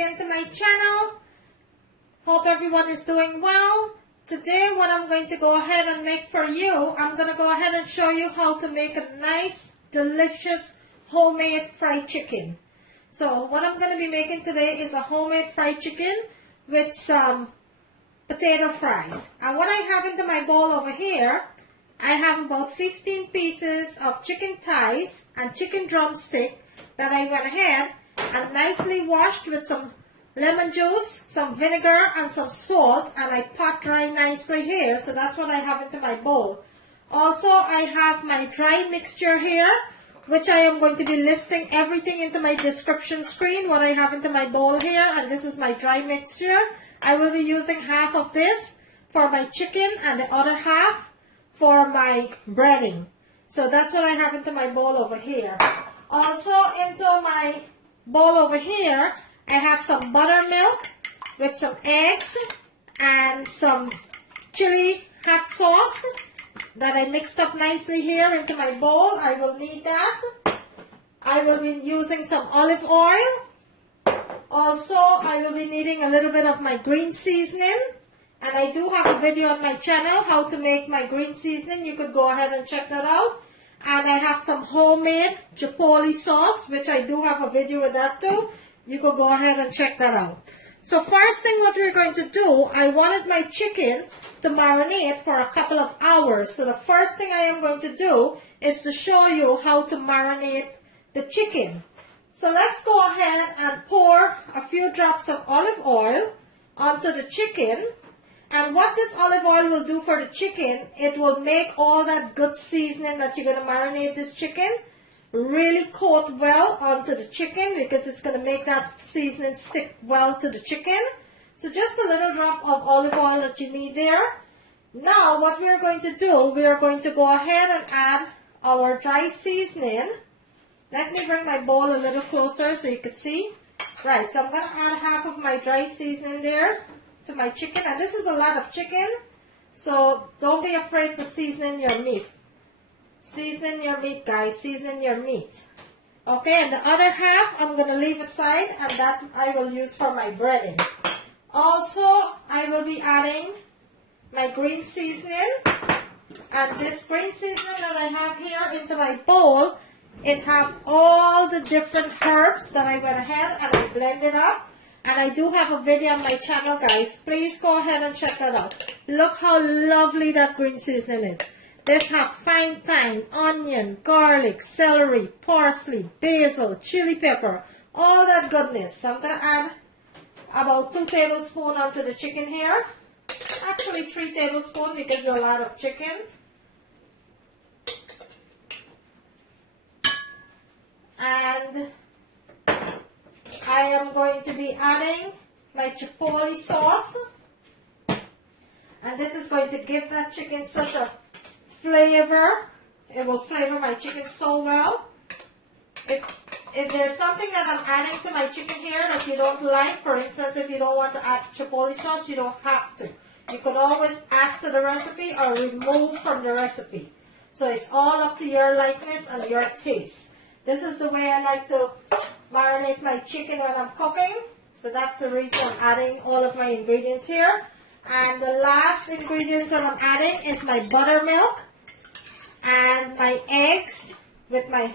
again to my channel. Hope everyone is doing well. Today what I'm going to go ahead and make for you, I'm going to go ahead and show you how to make a nice, delicious, homemade fried chicken. So what I'm going to be making today is a homemade fried chicken with some potato fries. And what I have into my bowl over here, I have about 15 pieces of chicken thighs and chicken drumstick that I went ahead and nicely washed with some lemon juice, some vinegar and some salt, and I pot dry nicely here. So that's what I have into my bowl. Also, I have my dry mixture here, which I am going to be listing everything into my description screen, what I have into my bowl here, and this is my dry mixture. I will be using half of this for my chicken and the other half for my breading. So that's what I have into my bowl over here. Also into my bowl over here, I have some buttermilk with some eggs and some chili hot sauce that I mixed up nicely here into my bowl. I will need that. I will be using some olive oil. Also, I will be needing a little bit of my green seasoning. And I do have a video on my channel how to make my green seasoning. You could go ahead and check that out. And I have some homemade chipotle sauce, which I do have a video with that too. You could go ahead and check that out. So first thing what we're going to do, I wanted my chicken to marinate for a couple of hours. So the first thing I am going to do is to show you how to marinate the chicken. So let's go ahead and pour a few drops of olive oil onto the chicken. And what this olive oil will do for the chicken, it will make all that good seasoning that you're going to marinate this chicken really coat well onto the chicken, because it's going to make that seasoning stick well to the chicken. So just a little drop of olive oil that you need there. Now what we're going to do, we are going to go ahead and add our dry seasoning. Let me bring my bowl a little closer so you can see. Right, so I'm going to add half of my dry seasoning there to my chicken, and this is a lot of chicken, so don't be afraid to season your meat. Season your meat, guys. Season your meat. Okay, and the other half I'm going to leave aside, and that I will use for my breading. Also, I will be adding my green seasoning, and this green seasoning that I have here into my bowl, it has all the different herbs that I went ahead and I blended up. And I do have a video on my channel, guys. Please go ahead and check that out. Look how lovely that green seasoning is. This have fine thyme, onion, garlic, celery, parsley, basil, chili pepper, all that goodness. So I'm going to add about 2 tablespoons onto the chicken here. Actually 3 tablespoons because there's a lot of chicken. And I am going to be adding my chipotle sauce, and this is going to give that chicken such a flavor. It will flavor my chicken so well. If there's something that I'm adding to my chicken here that you don't like, for instance, if you don't want to add chipotle sauce, you don't have to. You can always add to the recipe or remove from the recipe. So it's all up to your likeness and your taste. This is the way I like to marinate my chicken when I'm cooking. So that's the reason I'm adding all of my ingredients here. And the last ingredients that I'm adding is my buttermilk and my eggs with my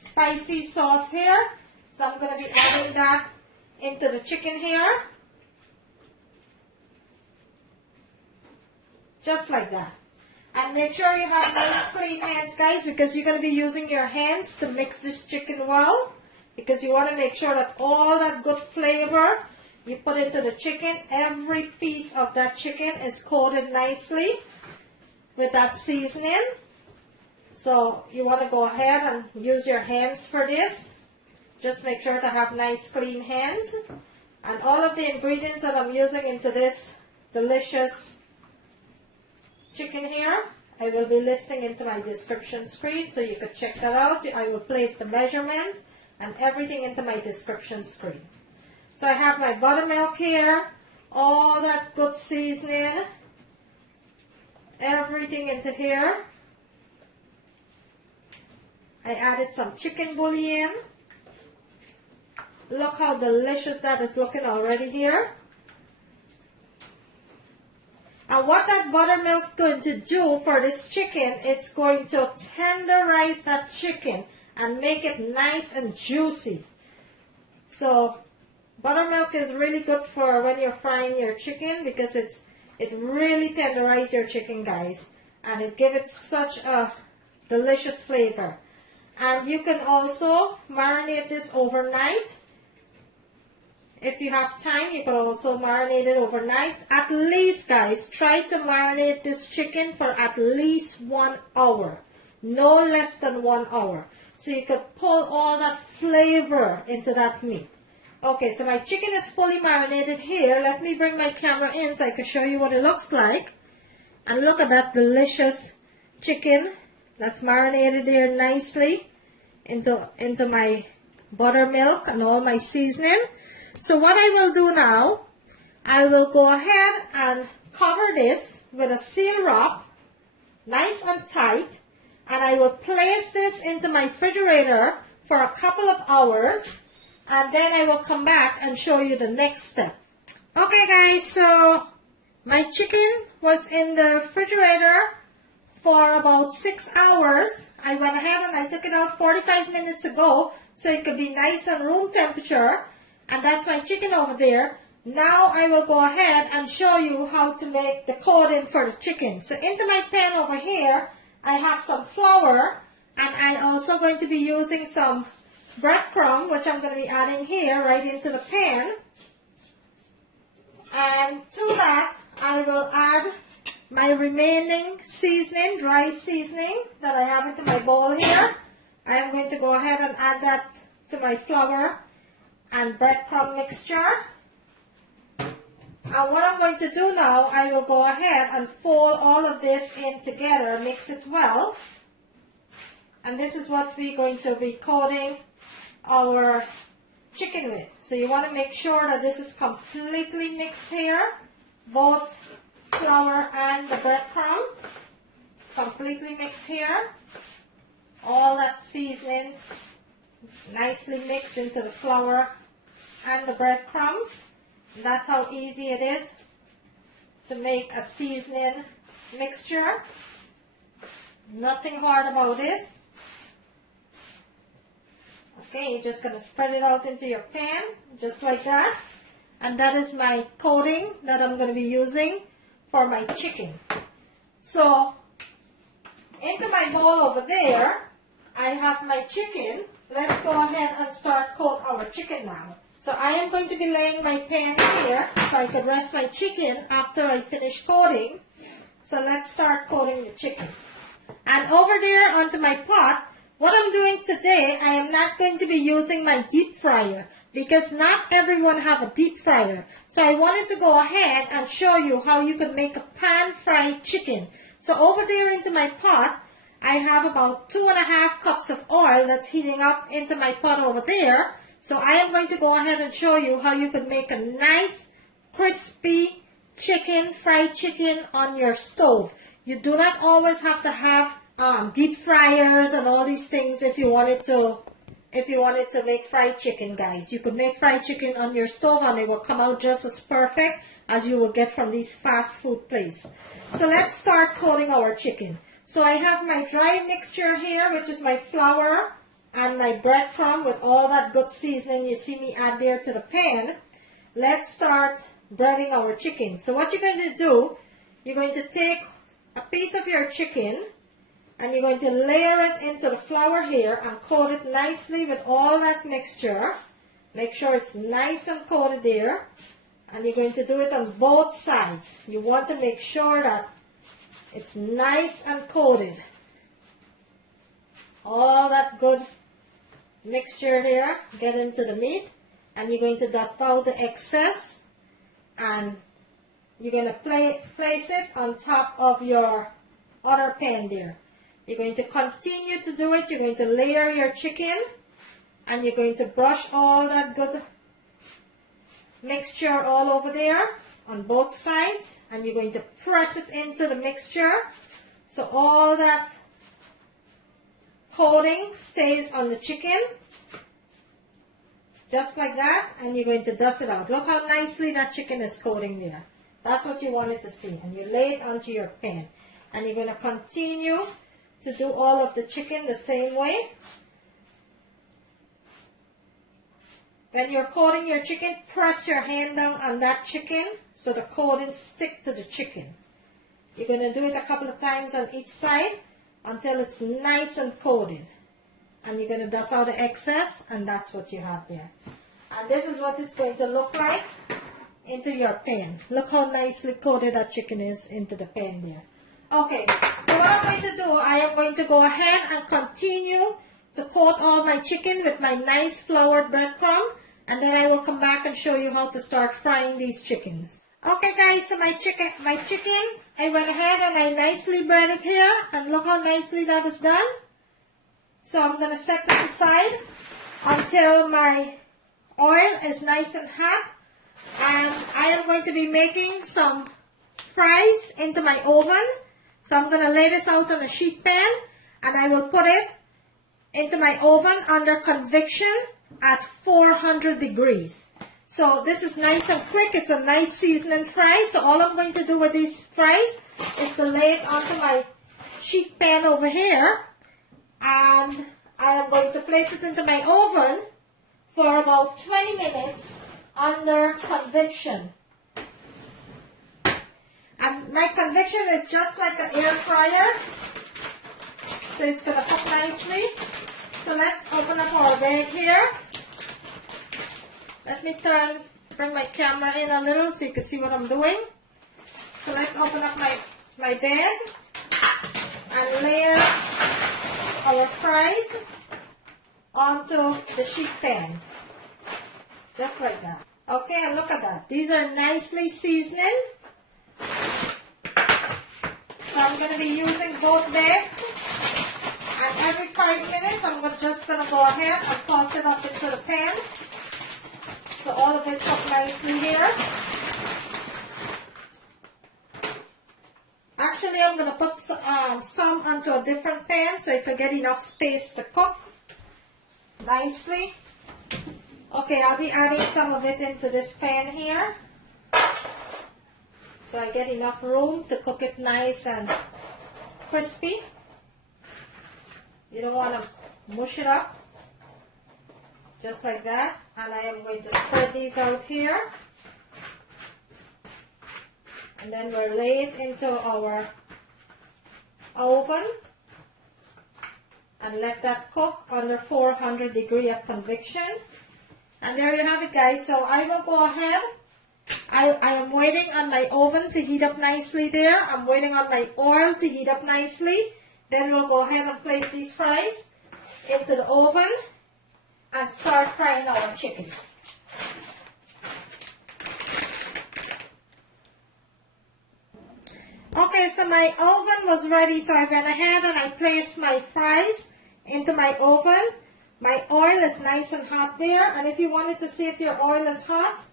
spicy sauce here. So I'm going to be adding that into the chicken here. Just like that. And make sure you have nice clean hands, guys, because you're going to be using your hands to mix this chicken well. Because you want to make sure that all that good flavor you put into the chicken, every piece of that chicken is coated nicely with that seasoning. So you want to go ahead and use your hands for this. Just make sure to have nice clean hands. And all of the ingredients that I'm using into this delicious chicken here, I will be listing into my description screen so you could check that out. I will place the measurement and everything into my description screen. So I have my buttermilk here, all that good seasoning, everything into here. I added some chicken bouillon. Look how delicious that is looking already here. And what that buttermilk is going to do for this chicken, it's going to tenderize that chicken and make it nice and juicy. So buttermilk is really good for when you're frying your chicken because it really tenderizes your chicken, guys. And it gives it such a delicious flavor. And you can also marinate this overnight. If you have time, you can also marinate it overnight. At least, guys, try to marinate this chicken for at least 1 hour. No less than 1 hour. So you could pull all that flavor into that meat. Okay, so my chicken is fully marinated here. Let me bring my camera in so I can show you what it looks like. And look at that delicious chicken that's marinated there nicely into my buttermilk and all my seasoning. So what I will do now, I will go ahead and cover this with a seal wrap, nice and tight, and I will place this into my refrigerator for a couple of hours, and then I will come back and show you the next step. Okay guys, so my chicken was in the refrigerator for about 6 hours. I went ahead and I took it out 45 minutes ago so it could be nice and room temperature. And that's my chicken over there. Now I will go ahead and show you how to make the coating for the chicken. So into my pan over here, I have some flour, and I'm also going to be using some breadcrumb, which I'm going to be adding here right into the pan. And to that, I will add my remaining seasoning, dry seasoning that I have into my bowl here. I am going to go ahead and add that to my flour and breadcrumb mixture. And what I'm going to do now, I will go ahead and fold all of this in together, mix it well. And this is what we're going to be coating our chicken with. So you want to make sure that this is completely mixed here, both flour and the breadcrumb. Completely mixed here. All that seasoning nicely mixed into the flour and the breadcrumbs. That's how easy it is to make a seasoning mixture. Nothing hard about this. Okay, you're just going to spread it out into your pan, just like that. And that is my coating that I'm going to be using for my chicken. So, into my bowl over there, I have my chicken. Let's go ahead and start coat our chicken now. So I am going to be laying my pan here so I can rest my chicken after I finish coating. So let's start coating the chicken. And over there onto my pot, what I'm doing today, I am not going to be using my deep fryer because not everyone have a deep fryer. So I wanted to go ahead and show you how you can make a pan fried chicken. So over there into my pot, I have about 2.5 cups of oil that's heating up into my pot over there. So I am going to go ahead and show you how you can make a nice crispy chicken, fried chicken on your stove. You do not always have to have deep fryers and all these things if you wanted to make fried chicken, guys. You could make fried chicken on your stove and it will come out just as perfect as you will get from these fast food places. So let's start coating our chicken. So I have my dry mixture here, which is my flour and my breadcrumb with all that good seasoning you see me add there to the pan. Let's start breading our chicken. So what you're going to do, you're going to take a piece of your chicken and you're going to layer it into the flour here and coat it nicely with all that mixture. Make sure it's nice and coated there. And you're going to do it on both sides. You want to make sure that it's nice and coated. All that good mixture here get into the meat, and you're going to dust out the excess, and you're going to place it on top of your other pan there. You're going to continue to do it. You're going to layer your chicken, and you're going to brush all that good mixture all over there on both sides, and you're going to press it into the mixture so all that coating stays on the chicken. Just like that, and you're going to dust it out. Look how nicely that chicken is coating there. That's what you wanted to see. And you lay it onto your pan. And you're going to continue to do all of the chicken the same way. When you're coating your chicken, press your hand down on that chicken so the coating stick to the chicken. You're going to do it a couple of times on each side until it's nice and coated. And you're going to dust out the excess, and that's what you have there. And this is what it's going to look like into your pan. Look how nicely coated that chicken is into the pan there. Okay, so what I'm going to do, I am going to go ahead and continue to coat all my chicken with my nice floured breadcrumb, and then I will come back and show you how to start frying these chickens. Okay guys, so my chicken, I went ahead and I nicely bread it here, and look how nicely that is done. So I'm going to set this aside until my oil is nice and hot, and I am going to be making some fries into my oven. So I'm going to lay this out on a sheet pan, and I will put it into my oven under convection at 400 degrees. So this is nice and quick. It's a nice seasoning fry. So all I'm going to do with these fries is to lay it onto my sheet pan over here, and I am going to place it into my oven for about 20 minutes under convection. And my convection is just like an air fryer, so it's going to cook nicely. So let's open up our bag here. Let me bring my camera in a little so you can see what I'm doing. So let's open up my bag and layer our fries onto the sheet pan. Just like that. Okay, and look at that. These are nicely seasoning. So I'm going to be using both bags, and every 5 minutes I'm just going to go ahead and toss it up into the pan. So all of it cooked nicely here. Actually, I'm going to put some onto a different pan so it can get enough space to cook nicely. Okay, I'll be adding some of it into this pan here, so I get enough room to cook it nice and crispy. You don't want to mush it up. Just like that. And I am going to spread these out here. And then we'll lay it into our oven and let that cook under 400 degrees at convection. And there you have it, guys. So I will go ahead. I am waiting on my oven to heat up nicely there. I'm waiting on my oil to heat up nicely. Then we'll go ahead and place these fries into the oven and start frying our chicken. Okay, so my oven was ready, so I went ahead and I placed my fries into my oven. My oil is nice and hot there, and if you wanted to see if your oil is hot,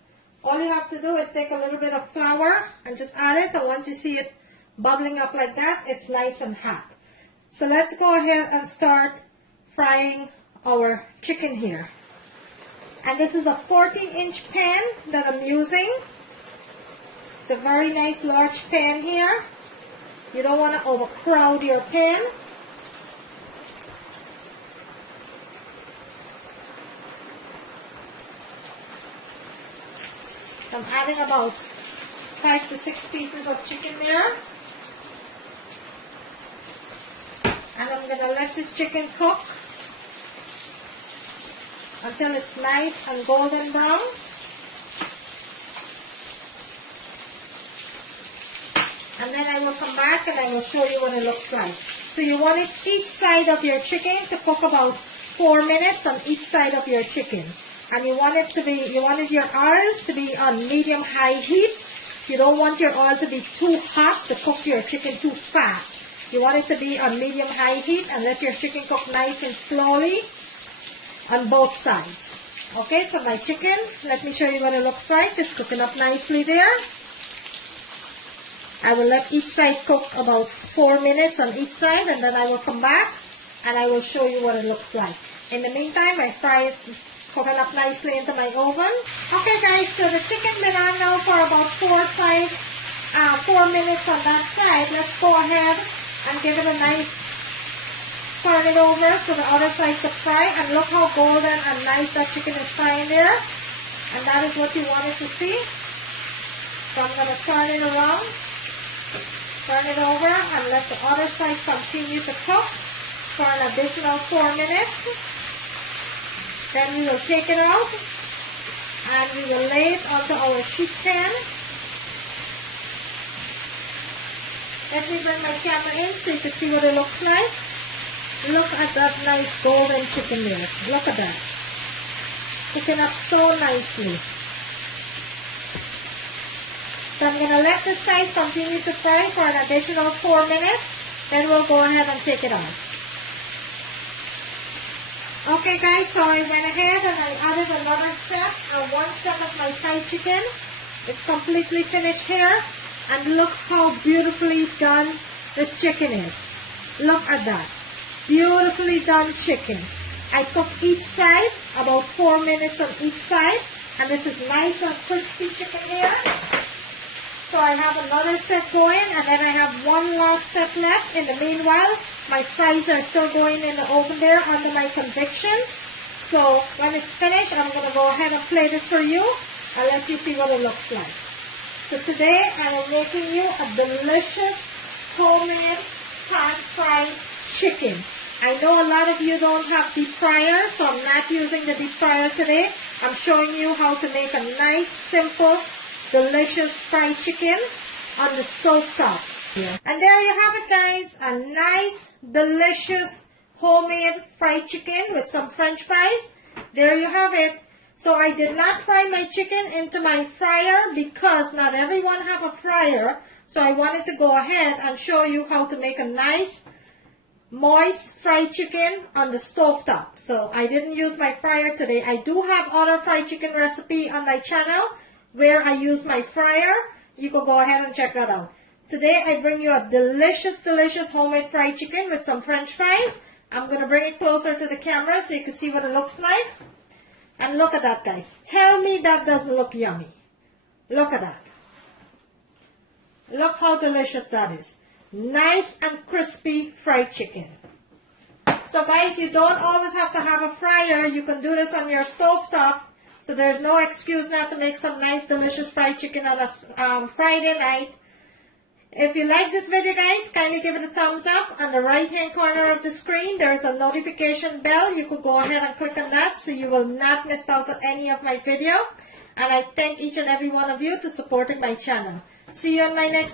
all you have to do is take a little bit of flour and just add it, and once you see it bubbling up like that, it's nice and hot. So let's go ahead and start frying our chicken here. And this is a 14-inch pan that I'm using. It's a very nice large pan here. You don't want to overcrowd your pan. So I'm adding about 5 to 6 pieces of chicken there. And I'm going to let this chicken cook until it's nice and golden brown. And then I will come back and I will show you what it looks like. So you want each side of your chicken to cook about 4 minutes on each side of your chicken. And you want your oil to be on medium-high heat. You don't want your oil to be too hot to cook your chicken too fast. You want it to be on medium-high heat and let your chicken cook nice and slowly on both sides. Okay, so my chicken, let me show you what it looks like. It's cooking up nicely there. I will let each side cook about 4 minutes on each side, and then I will come back and I will show you what it looks like. In the meantime, my fries Cook it up nicely into my oven. Okay guys, so the chicken been on now for about 4 minutes on that side. Let's go ahead and give it a nice turn it over so the other side to fry. And look how golden and nice that chicken is frying there. And that is what you wanted to see. So I'm going to turn it around, turn it over, and let the other side continue to cook for an additional 4 minutes. Then we will take it out and we will lay it onto our sheet pan. Let me bring my camera in so you can see what it looks like. Look at that nice golden chicken there. Look at that. Cooking up so nicely. So I'm going to let this side continue to fry for an additional 4 minutes. Then we'll go ahead and take it out. Okay guys, so I went ahead and I added another set. One set of my fried chicken. It's completely finished here. And look how beautifully done this chicken is. Look at that. Beautifully done chicken. I cook each side, about 4 minutes on each side. And this is nice and crispy chicken here. So I have another set going, and then I have one last set left. In the meanwhile, my fries are still going in the oven there under my conviction. So when it's finished, I'm going to go ahead and plate it for you. I'll let you see what it looks like. So today I am making you a delicious homemade pan-fried chicken. I know a lot of you don't have deep fryer, so I'm not using the deep fryer today. I'm showing you how to make a nice, simple, delicious fried chicken on the stove top. Yeah. And there you have it guys, a nice, delicious, homemade fried chicken with some french fries. There you have it. So I did not fry my chicken into my fryer because not everyone have a fryer. So I wanted to go ahead and show you how to make a nice, moist fried chicken on the stove top. So I didn't use my fryer today. I do have other fried chicken recipe on my channel where I use my fryer. You can go ahead and check that out. Today I bring you a delicious, delicious homemade fried chicken with some french fries. I'm going to bring it closer to the camera so you can see what it looks like. And look at that guys. Tell me that doesn't look yummy. Look at that. Look how delicious that is. Nice and crispy fried chicken. So guys, you don't always have to have a fryer. You can do this on your stove top. So there's no excuse not to make some nice delicious fried chicken on a Friday night. If you like this video guys, kindly give it a thumbs up. On the right hand corner of the screen, there's a notification bell. You could go ahead and click on that so you will not miss out on any of my video. And I thank each and every one of you to supporting my channel. See you on my next